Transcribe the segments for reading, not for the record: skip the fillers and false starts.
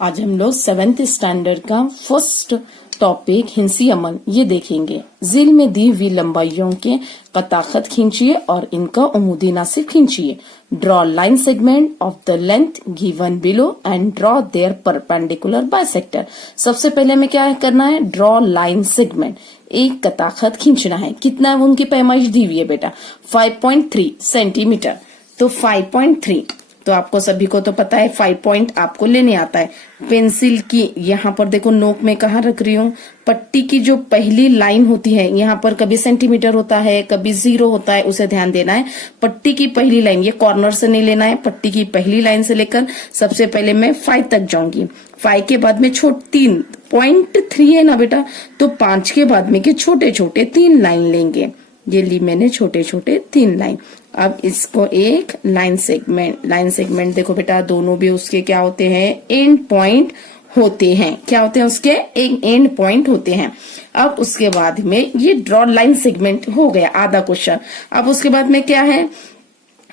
आज हम लोग 7th स्टैंडर्ड का फर्स्ट टॉपिक हिंसी अमल ये देखेंगे। जिल में दी हुई लंबाइयों के कताखत खींचिए और इनका उमूदी नासिफ खींचिए। Draw line segment of the length given below and draw their perpendicular bisector. सबसे पहले हमें क्या करना है, ड्रॉ लाइन सेगमेंट, एक कताखत खींचना है। कितना है उनकी पैमाइश दी हुई है बेटा 5.3 सेंटीमीटर। तो 5.3 तो आपको सभी को तो पता है 5 पॉइंट आपको लेने आता है। पेंसिल की यहाँ पर देखो नोक में कहाँ रख रही हूँ, पट्टी की जो पहली लाइन होती है यहाँ पर कभी सेंटीमीटर होता है कभी 0 होता है, उसे ध्यान देना है। पट्टी की पहली लाइन, ये कॉर्नर से नहीं लेना है, पट्टी की पहली लाइन से लेकर सबसे पहले मैं 5 तक जाऊंगी। 5 के बाद में 3.3 है ना बेटा, तो 5 के बाद में के छोटे छोटे 3 लाइन लेंगे। ये ली मैंने छोटे छोटे 3 लाइन। अब इसको एक लाइन सेगमेंट देखो बेटा, दोनों भी उसके क्या होते हैं, एंड पॉइंट होते हैं। क्या होते हैं उसके, एक एंड पॉइंट होते हैं। अब उसके बाद में ये ड्रॉ लाइन सेगमेंट हो गया आधा क्वेश्चन। अब उसके बाद में क्या है,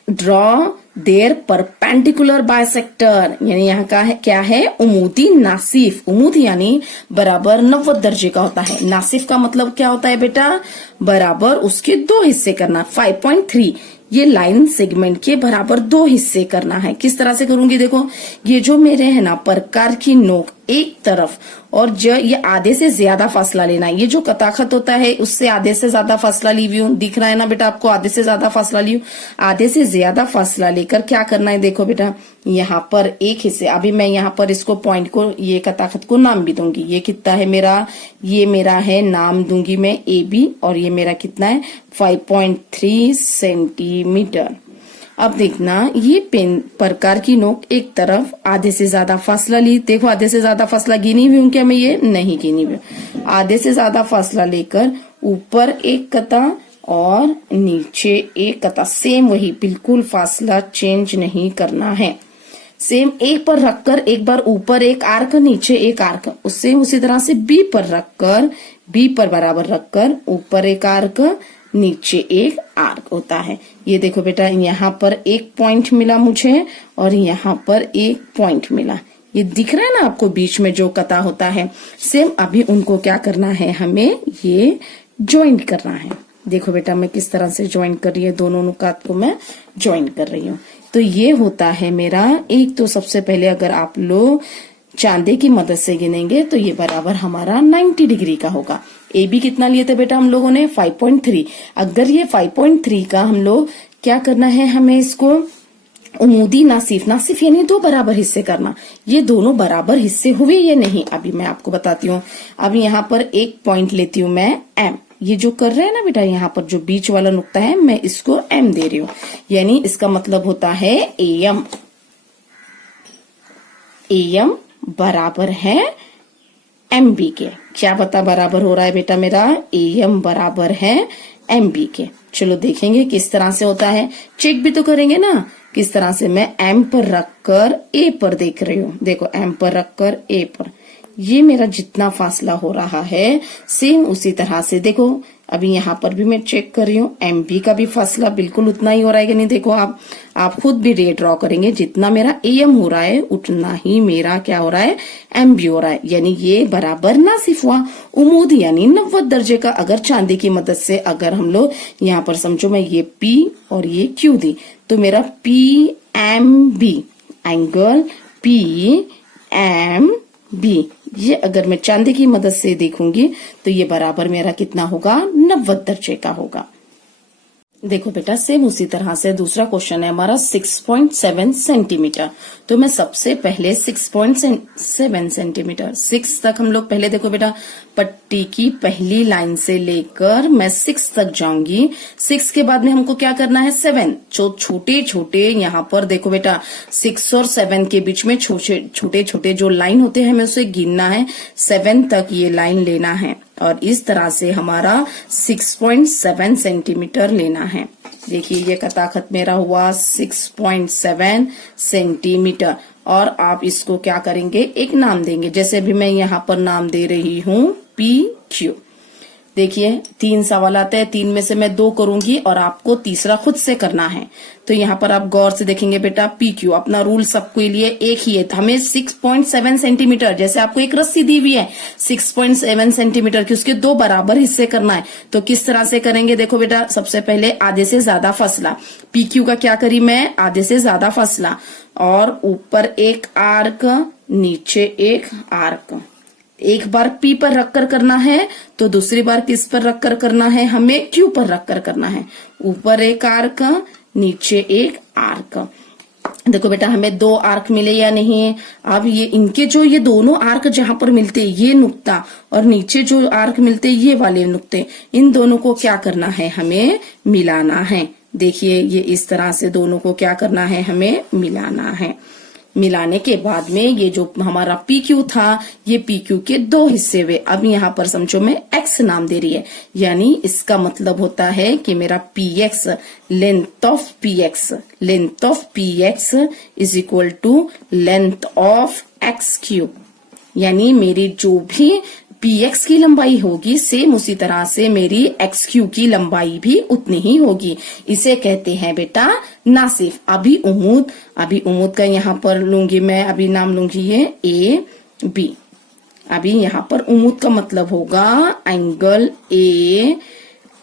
ड्रॉ देयर परपेंडिकुलर बाइसेक्टर, यानी यहाँ का है क्या है, उमूदी नासिफ। उमूद यानी बराबर 90 दर्जे का होता है। नासिफ का मतलब क्या होता है बेटा, बराबर उसके 2 हिस्से करना। 5.3 ये लाइन सेगमेंट के बराबर 2 हिस्से करना है। किस तरह से करूंगी, देखो ये जो मेरे है ना प्रकार की नोक एक तरफ और जो ये आधे से ज्यादा फासला लेना है। ये जो कताखत होता है उससे आधे से ज्यादा फासला ली हुई हूँ, दिख रहा है ना बेटा आपको, आधे से ज्यादा फासला ली हूँ। आधे से ज्यादा फासला लेकर क्या करना है, देखो बेटा यहाँ पर एक हिस्से, अभी मैं यहाँ पर इसको पॉइंट को, ये कताखत को नाम भी दूंगी। ये कितना है मेरा, ये मेरा है, नाम दूंगी मैं AB, और ये मेरा कितना है 5.3 सेंटीमीटर। अब देखना ये पेन प्रकार की नोक एक तरफ आधे से ज्यादा फासला ली। देखो आधे से ज्यादा फासला गिनी हुई हूँ क्या मैं, ये नहीं गिनी हुई। आधे से ज्यादा फासला लेकर ऊपर एक कता और नीचे एक कता, सेम वही, बिल्कुल फासला चेंज नहीं करना है। सेम एक पर रखकर एक बार ऊपर एक आर्क नीचे एक आर्क, उससे उसी तरह से B पर रखकर, B पर बराबर रखकर ऊपर एक आर्क नीचे एक आर्क होता है। ये देखो बेटा यहाँ पर एक पॉइंट मिला मुझे और यहाँ पर एक पॉइंट मिला। ये दिख रहा है ना आपको बीच में जो कता होता है। सेम अभी उनको क्या करना है, हमें ये ज्वाइंट करना है। देखो बेटा मैं किस तरह से ज्वाइंट कर रही है, दोनों नुकात को मैं ज्वाइंट कर रही हूँ। तो ये होता है मेरा एक, तो सबसे पहले अगर आप लोग चांदे की मदद से गिनेंगे तो ये बराबर हमारा 90 डिग्री का होगा। AB कितना लिए थे बेटा हम लोगों ने 5.3। अगर ये 5.3 का हम लोग क्या करना है, हमें इसको उमूदी नासिफ यानी 2 बराबर हिस्से करना। ये दोनों बराबर हिस्से हुए या नहीं, अभी मैं आपको बताती हूँ। अब यहाँ पर एक पॉइंट लेती हूँ मैं M। ये जो कर रहे हैं ना बेटा, यहाँ पर जो बीच वाला नुक्ता है मैं इसको M दे रही हूँ, यानी इसका मतलब होता है AM बराबर है MB के। क्या पता बराबर हो रहा है बेटा मेरा, AM बराबर है MB के। चलो देखेंगे किस तरह से होता है, चेक भी तो करेंगे ना किस तरह से। मैं M पर रखकर A पर देख रही हूँ, देखो M पर रखकर A पर, ये मेरा जितना फासला हो रहा है सेम उसी तरह से देखो। अभी यहाँ पर भी मैं चेक कर रही हूँ, MB का भी फासला बिल्कुल उतना ही हो रहा है कि नहीं। देखो आप खुद भी रे ड्रॉ करेंगे, जितना मेरा AM हो रहा है उतना ही मेरा क्या हो रहा है, MB हो रहा है। यानी ये बराबर नासिफ हुआ। उमूद यानी 90 दर्जे का। अगर चांदी की मदद से अगर हम लोग यहाँ पर समझो मैं ये P और ये Q दी, तो मेरा PMB एंगल PMB, ये अगर मैं चांदी की मदद से देखूंगी तो ये बराबर मेरा कितना होगा, 90 दर्जे का होगा। देखो बेटा सेम उसी तरह से दूसरा क्वेश्चन है हमारा 6.7 सेंटीमीटर। तो मैं सबसे पहले 6.7 सेंटीमीटर, 6 तक हम लोग पहले देखो बेटा पट्टी की पहली लाइन से लेकर मैं 6 तक जाऊंगी। 6 के बाद में हमको क्या करना है, 7। जो छोटे छोटे यहाँ पर देखो बेटा 6 और 7 के बीच में छोटे छोटे जो लाइन होते हैं हमें उसे गिनना है, 7 तक ये लाइन लेना है और इस तरह से हमारा 6.7 सेंटीमीटर लेना है। देखिए ये कताखत मेरा हुआ 6.7 सेंटीमीटर और आप इसको क्या करेंगे, एक नाम देंगे। जैसे भी मैं यहाँ पर नाम दे रही हूँ PQ। देखिए 3 सवाल आते हैं, 3 में से मैं 2 करूंगी और आपको तीसरा खुद से करना है। तो यहाँ पर आप गौर से देखेंगे बेटा, पी क्यू अपना रूल सबके लिए एक ही है। हमें 6.7 सेंटीमीटर, जैसे आपको एक रस्सी दी हुई है 6.7 सेंटीमीटर की, उसके 2 बराबर हिस्से करना है। तो किस तरह से करेंगे, देखो बेटा, सबसे पहले आधे से ज्यादा फासला, पी क्यू का क्या करी मैं, आधे से ज्यादा फासला, और ऊपर एक आर्क, नीचे एक आर्क। एक बार पी पर रखकर करना है तो दूसरी बार किस पर रखकर करना है, हमें क्यू पर रखकर करना है। ऊपर एक आर्क, नीचे एक आर्क। देखो बेटा, हमें 2 आर्क मिले या नहीं। अब ये इनके जो ये दोनों आर्क जहां पर मिलते हैं, ये नुक्ता और नीचे जो आर्क मिलते हैं ये वाले नुक्ते, इन दोनों को क्या करना है, हमें मिलाना है। देखिए ये इस तरह से दोनों को क्या करना है, हमें मिलाना है। मिलाने के बाद में ये जो हमारा पी क्यू था, ये पी क्यू के 2 हिस्से हुए। अब यहाँ पर समझो मैं एक्स नाम दे रही है, यानी इसका मतलब होता है कि मेरा P X, length of P X, length of P X is equal to length of X cube. यानी मेरी जो भी पी एक्स की लंबाई होगी, सेम उसी तरह से मेरी एक्स क्यू की लंबाई भी उतनी ही होगी। इसे कहते हैं बेटा नासिफ। अभी उम्मूद का यहाँ पर लूंगी मैं, अभी नाम लूंगी ये ए बी। अभी यहाँ पर उम्मूद का मतलब होगा angle A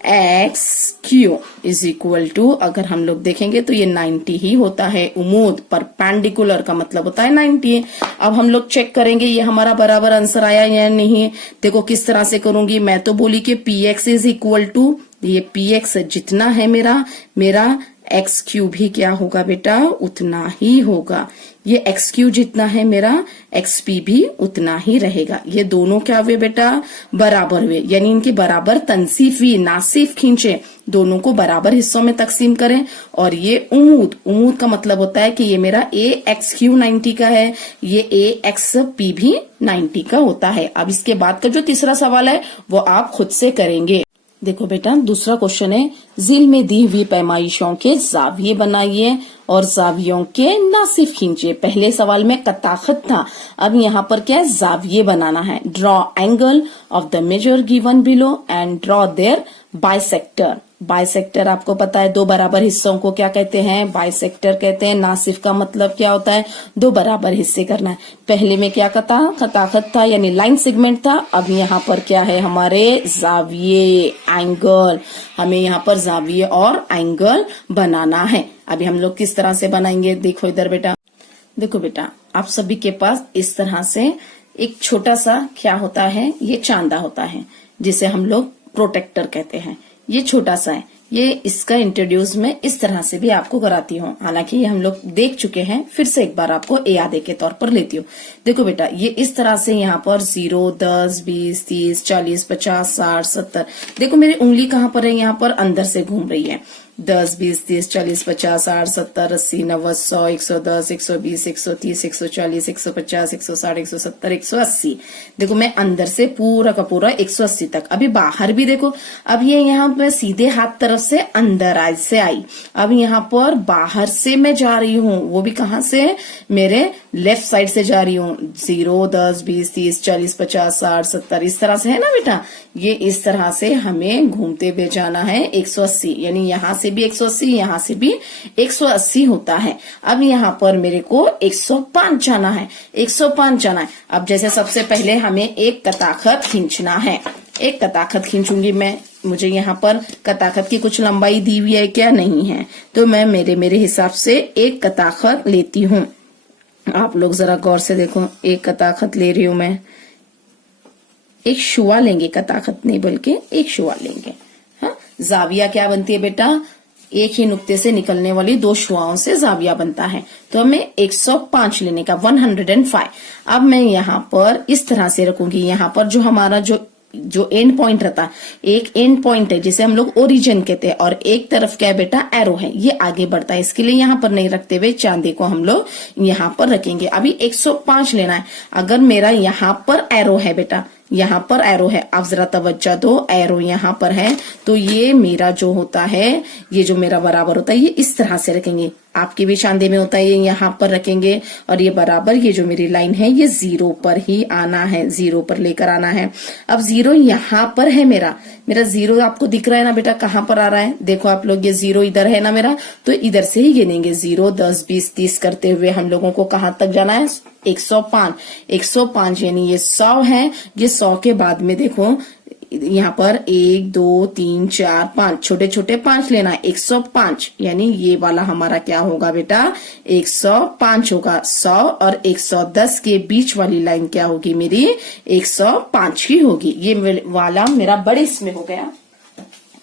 X Q is equal to, अगर हम लोग देखेंगे तो ये 90 ही होता है। उम्मूद परपेंडिकुलर का मतलब होता है 90। अब हम लोग चेक करेंगे ये हमारा बराबर आंसर आया या नहीं। देखो किस तरह से करूंगी मैं, तो बोली कि P X is equal to, ये पी एक्स जितना है मेरा एक्स क्यू भी क्या होगा बेटा, उतना ही होगा। ये एक्स क्यू जितना है मेरा एक्स पी भी उतना ही रहेगा। ये दोनों क्या हुए बेटा, बराबर हुए, यानी इनके बराबर तनसीफ हुई, नासिफ खींचे, दोनों को बराबर हिस्सों में तकसीम करें। और ये उम्मूद का मतलब होता है कि ये मेरा ए एक्स क्यू 90 का है, ये ए एक्स पी भी 90 का होता है। अब इसके बाद का जो तीसरा सवाल है वो आप खुद से करेंगे। देखो बेटा, दूसरा क्वेश्चन है, झील में दी हुई पैमाइशों के जाविये बनाइए और जावियों के नासिफ खींचिए। पहले सवाल में कताखत था, अब यहाँ पर क्या है, जाविये बनाना है। Draw angle of the measure given below and draw their bisector. Bisector आपको पता है, 2 बराबर हिस्सों को क्या कहते हैं, बाइसेक्टर कहते हैं। नासिफ का मतलब क्या होता है, 2 बराबर हिस्से करना है। पहले में क्या कताखत था यानी लाइन सेगमेंट था, अब यहाँ पर क्या है हमारे जाविये, एंगल। हमें यहाँ पर जाविये और एंगल बनाना है। अभी हम लोग किस तरह से बनाएंगे, देखो इधर बेटा। देखो बेटा, आप सभी के पास इस तरह से एक छोटा सा क्या होता है, ये चांदा होता है जिसे हम लोग प्रोटेक्टर कहते हैं। ये छोटा सा है, ये इसका इंट्रोड्यूस मैं इस तरह से भी आपको कराती हूँ, हालांकि ये हम लोग देख चुके हैं, फिर से एक बार आपको याद के तौर पर लेती हूँ। देखो बेटा, ये इस तरह से यहाँ पर 0, 10, 20, 30, 40, 50, 60, 70। देखो मेरी उंगली कहाँ पर है, यहाँ पर अंदर से घूम रही है। 10, 20, 30, 40, 50, 60, 70, 80, 90, 100, 110, 120, 130, 140, 150, 160, 170, 180। देखो मैं अंदर से पूरा का पूरा 180 तक। अभी बाहर भी देखो, अब ये यहाँ पे सीधे हाथ तरफ से अंदर से आई, अब यहाँ पर बाहर से मैं जा रही हूँ, वो भी कहाँ से, मेरे लेफ्ट साइड से जा रही हूँ। 0, 10, 20, 30, 40, 50, 60, 70 इस तरह से है ना बेटा। ये इस तरह से हमें घूमते हुए जाना है 180, यानी यहाँ से भी 180, यहाँ से भी 180 होता है। अब यहाँ पर मेरे को 105 जाना है, 105 जाना है। अब जैसे सबसे पहले हमें एक कताखत खींचना है, एक कताखत खींचूंगी मैं। मुझे यहाँ पर कताखत की कुछ लंबाई दी हुई है क्या, नहीं है, तो मैं मेरे हिसाब से एक कताखत लेती हूँ। आप लोग जरा गौर से देखो, एक कताखत ले रही हूं मैं। एक शुआ लेंगे, कताखत नहीं बल्कि एक शुआ लेंगे। हाँ, जाविया क्या बनती है बेटा, एक ही नुक्ते से निकलने वाली 2 शुआओं से जाविया बनता है। तो हमें 105 लेने का, 105। अब मैं यहाँ पर इस तरह से रखूंगी, यहाँ पर जो हमारा जो एंड पॉइंट रहता, एक एंड पॉइंट है जिसे हम लोग ओरिजिन कहते हैं, और एक तरफ क्या है बेटा, एरो है, ये आगे बढ़ता है। इसके लिए यहाँ पर नहीं रखते हुए चांदी को हम लोग यहाँ पर रखेंगे। अभी 105 लेना है। अगर मेरा यहाँ पर एरो है बेटा, यहाँ पर एरो है, आप जरा तवज्जो दो, एरो यहाँ पर है, तो ये मेरा जो होता है, ये जो मेरा बराबर होता है, ये इस तरह से रखेंगे। आपके भी शांति में होता है, ये यहाँ पर रखेंगे और ये बराबर ये जो मेरी लाइन है ये 0 पर ही आना है, 0 पर लेकर आना है। अब 0 यहाँ पर है मेरा 0 आपको दिख रहा है ना बेटा, कहाँ पर आ रहा है, देखो आप लोग, ये 0 इधर है ना मेरा, तो इधर से ही गिनेंगे 0 10 20 30 करते हुए हम लोगों को कहाँ तक जाना है, 105 यानी ये 100 है। ये 100 के बाद में देखो यहाँ पर 1 2 3 4 5 छोटे छोटे 5 लेना है, 105 यानी ये वाला हमारा क्या होगा बेटा, 105 होगा। 100 और 110 के बीच वाली लाइन क्या होगी मेरी, 105 ही होगी। ये वाला मेरा बड़े इसमें हो गया।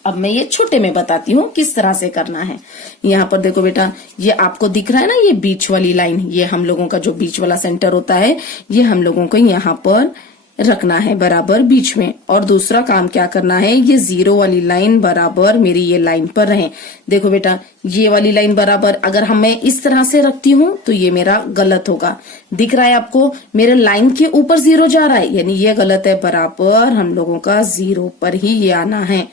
अब मैं ये छोटे में बताती हूँ किस तरह से करना है। यहाँ पर देखो बेटा, ये आपको दिख रहा है ना, ये बीच वाली लाइन, ये हम लोगों का जो बीच वाला सेंटर होता है, ये हम लोगों को यहाँ पर रखना है बराबर बीच में। और दूसरा काम क्या करना है, ये 0 वाली लाइन बराबर मेरी ये लाइन पर रहे। देखो बेटा, ये वाली लाइन बराबर अगर मैं इस तरह से रखती हूँ तो ये मेरा गलत होगा। दिख रहा है आपको, मेरे लाइन के ऊपर 0 जा रहा है, यानी ये गलत है। बराबर हम लोगों का 0 पर ही ये आना है।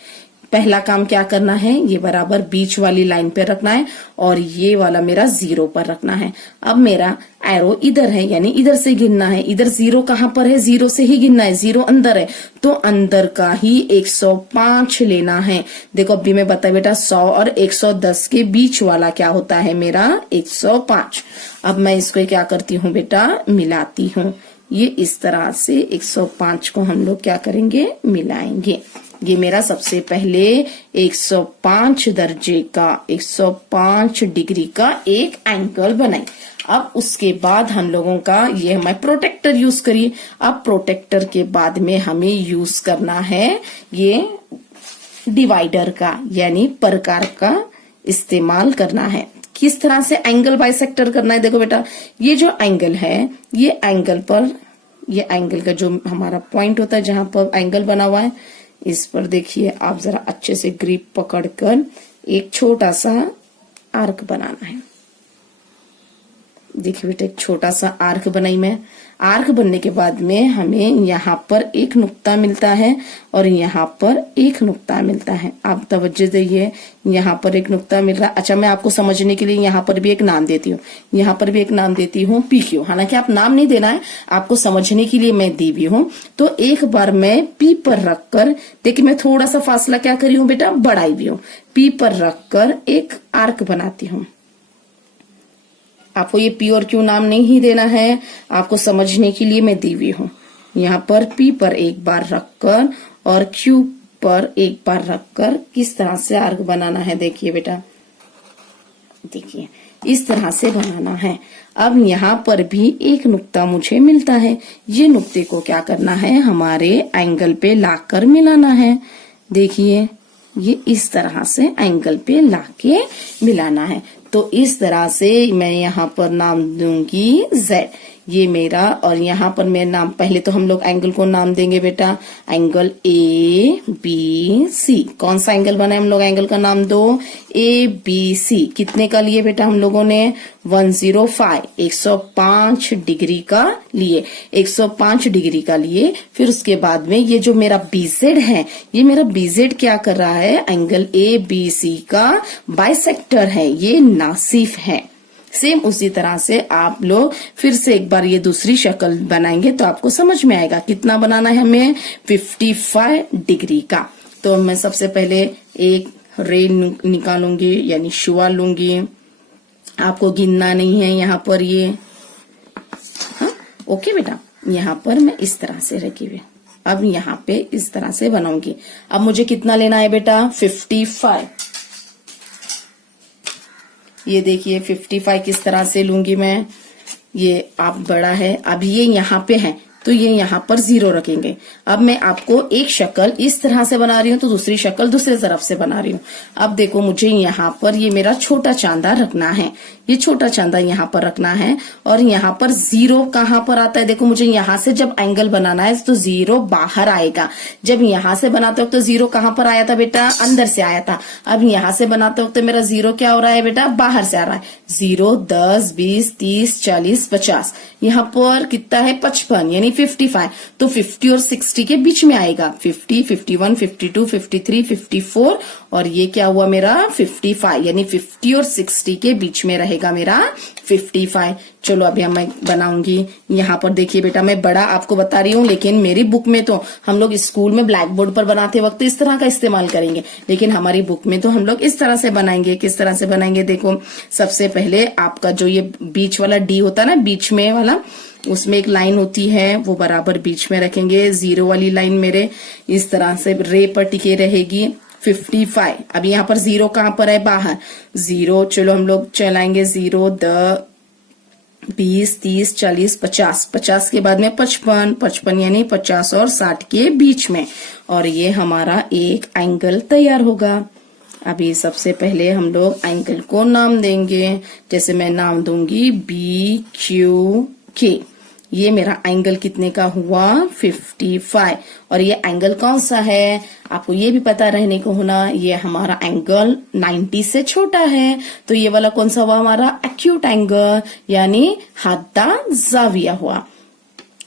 पहला काम क्या करना है, ये बराबर बीच वाली लाइन पे रखना है और ये वाला मेरा 0 पर रखना है। अब मेरा एरो इधर है, यानी इधर से गिनना है। इधर 0 कहाँ पर है, 0 से ही गिनना है, 0 अंदर है तो अंदर का ही 105 लेना है। देखो अभी मैं बता बेटा, 100 और 110 के बीच वाला क्या होता है मेरा, 105। अब मैं इसको क्या करती हूँ बेटा, मिलाती हूँ। ये इस तरह से 105 को हम लोग क्या करेंगे, मिलाएंगे। ये मेरा सबसे पहले 105 दर्जे का 105 डिग्री का एक एंगल बनाई। अब उसके बाद हम लोगों का ये मैं प्रोटेक्टर यूज करिए। अब प्रोटेक्टर के बाद में हमें यूज करना है ये डिवाइडर का, यानी प्रकार का इस्तेमाल करना है। किस तरह से एंगल बाइसेक्टर करना है, देखो बेटा, ये जो एंगल है, ये एंगल पर, ये एंगल का जो हमारा पॉइंट होता है जहां पर एंगल बना हुआ है, इस पर देखिए आप जरा अच्छे से ग्रिप पकड़कर एक छोटा सा आर्क बनाना है। देखिए बेटा, एक छोटा सा आर्क बनाई मैं। आर्क बनने के बाद में हमें यहाँ पर एक नुक्ता मिलता है और यहाँ पर एक नुक्ता मिलता है। आप तवज्जो दीजिए, यहाँ पर एक नुक्ता मिल रहा है। अच्छा, मैं आपको समझने के लिए यहाँ पर भी एक नाम देती हूँ, यहाँ पर भी एक नाम देती हूँ PQ। हालांकि आप नाम नहीं देना है, आपको समझने के लिए मैं दी हुई हूँ। तो एक बार मैं P पर रखकर, देखिए मैं थोड़ा सा फासला क्या करी हूँ बेटा, बढ़ाई हुई हूँ। P पर रखकर एक आर्क बनाती हूँ। आपको ये P और Q नाम नहीं देना है, आपको समझने के लिए मैं दी हुई हूँ। यहाँ पर P पर एक बार रखकर और Q पर एक बार रखकर किस तरह से आर्क बनाना है, देखिए बेटा, देखिए इस तरह से बनाना है। अब यहाँ पर भी एक नुक्ता मुझे मिलता है, ये नुक्ते को क्या करना है, हमारे एंगल पे लाकर मिलाना है। देखिए ये इस तरह से एंगल पे लाके मिलाना है। तो इस तरह से मैं यहाँ पर नाम दूंगी Z, ये मेरा, और यहाँ पर मैं नाम, पहले तो हम लोग एंगल को नाम देंगे बेटा, एंगल ABC। कौन सा एंगल बना है, हम लोग एंगल का नाम दो, ABC। कितने का लिए बेटा हम लोगों ने, 105, 105 डिग्री का लिए, 105 डिग्री का लिए। फिर उसके बाद में ये जो मेरा BZ है, ये मेरा BZ क्या कर रहा है, एंगल ABC का बाइसेक्टर है, ये नासिफ है। सेम उसी तरह से आप लोग फिर से एक बार ये दूसरी शक्ल बनाएंगे तो आपको समझ में आएगा कितना बनाना है हमें, 55 डिग्री का। तो मैं सबसे पहले एक रे निकालूंगी, यानी शुआ लूंगी। आपको गिनना नहीं है यहाँ पर ये, हाँ ओके बेटा। यहाँ पर मैं इस तरह से रखी हुई, अब यहाँ पे इस तरह से बनाऊंगी। अब मुझे कितना लेना है बेटा, 55। ये देखिए 55 किस तरह से लूंगी मैं, ये आप बड़ा है, अब ये यहाँ पे है तो ये यहाँ पर 0 रखेंगे। अब मैं आपको एक शक्ल इस तरह से बना रही हूँ तो दूसरी शक्ल दूसरी तरफ से बना रही हूँ। अब देखो मुझे यहाँ पर ये मेरा छोटा चांदा रखना है, ये छोटा चांदा यहाँ पर रखना है और यहाँ पर 0 कहाँ पर आता है, देखो मुझे यहाँ से जब एंगल बनाना है तो 0 बाहर आएगा। जब यहाँ से बनाते वक्त तो 0 कहाँ पर आया था बेटा, अंदर से आया था। अब यहाँ से बनाते वक्त तो मेरा 0 क्या हो रहा है बेटा, बाहर से आ रहा है। 0, 10, 20, 30, 40, 50, यहाँ पर कितना है 55, यानी यानी 55, तो 50 और 60 के बीच में आएगा। 50, 51, 52, 53, 54 और ये क्या हुआ मेरा 55, यानी 50 और 60 के बीच में रहेगा मेरा 55। चलो अभी मैं बनाऊंगी। यहाँ पर देखिए बेटा, मैं बड़ा आपको बता रही हूँ, लेकिन मेरी बुक में तो हम लोग स्कूल में ब्लैक बोर्ड पर बनाते वक्त इस तरह का इस्तेमाल करेंगे, लेकिन हमारी बुक में तो हम लोग इस तरह से बनाएंगे। किस तरह से बनाएंगे देखो, सबसे पहले आपका जो ये बीच वाला डी होता है ना, बीच में वाला, उसमें एक लाइन होती है, वो बराबर बीच में रखेंगे। जीरो वाली लाइन मेरे इस तरह से रे पर टिके रहेगी। 55, अब यहाँ पर जीरो कहाँ पर है, बाहर जीरो। चलो हम लोग चलाएंगे 0, 10, 20, 30, 40, 50, 50 के बाद में 55, 55 यानी 50 और 60 के बीच में, और ये हमारा एक एंगल तैयार होगा। अभी सबसे पहले हम लोग एंगल को नाम देंगे, जैसे मैं नाम दूंगी BQK। ये मेरा एंगल कितने का हुआ 55, और ये एंगल कौन सा है आपको ये भी पता रहने को होना, ये हमारा एंगल 90 से छोटा है, तो ये वाला कौन सा हुआ हमारा एक्यूट एंगल, यानी हद्दा जाविया हुआ।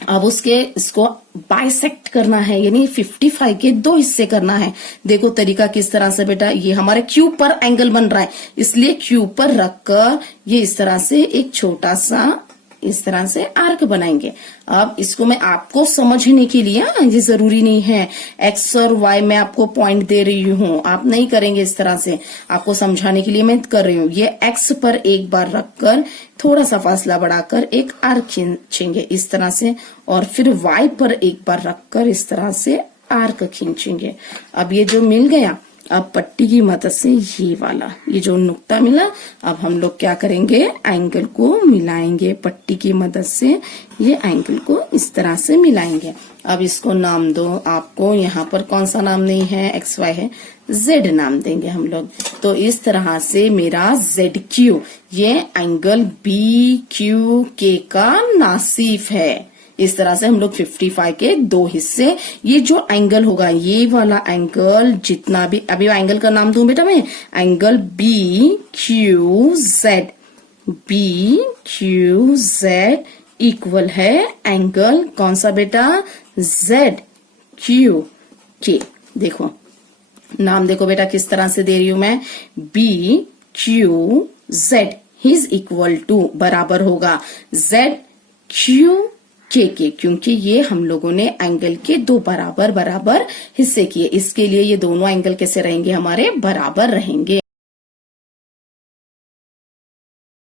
अब इसको बाइसेक्ट करना है, यानी 55 के 2 हिस्से करना है। देखो तरीका किस तरह से बेटा, ये हमारे क्यू पर एंगल बन रहा है, इसलिए क्यू पर रखकर ये इस तरह से एक छोटा सा इस तरह से आर्क बनाएंगे। अब इसको मैं आपको समझने के लिए, ये जरूरी नहीं है एक्स और वाई मैं आपको पॉइंट दे रही हूँ, आप नहीं करेंगे इस तरह से, आपको समझाने के लिए मैं कर रही हूँ। ये एक्स पर एक बार रखकर थोड़ा सा फासला बढ़ाकर एक आर्क खींचेंगे इस तरह से, और फिर वाई पर एक बार रखकर इस तरह से आर्क खींचेंगे। अब ये जो मिल गया, अब पट्टी की मदद से ये वाला, ये जो नुक्ता मिला, अब हम लोग क्या करेंगे, एंगल को मिलाएंगे पट्टी की मदद से, ये एंगल को इस तरह से मिलाएंगे। अब इसको नाम दो, आपको यहाँ पर कौन सा नाम नहीं है, XY है, Z नाम देंगे हम लोग। तो इस तरह से मेरा ZQ, ये एंगल BQK का नासिफ है। इस तरह से हम लोग 55 के 2 हिस्से, ये जो एंगल होगा, ये वाला एंगल जितना भी, अभी एंगल का नाम दूं बेटा मैं, एंगल BQZ, BQZ इक्वल है एंगल कौन सा बेटा, ZQK। देखो नाम देखो बेटा किस तरह से दे रही हूं मैं, BQZ इज इक्वल टू, बराबर होगा ZQK के, क्योंकि ये हम लोगों ने एंगल के 2 बराबर बराबर हिस्से किए, इसके लिए ये दोनों एंगल कैसे रहेंगे हमारे, बराबर रहेंगे।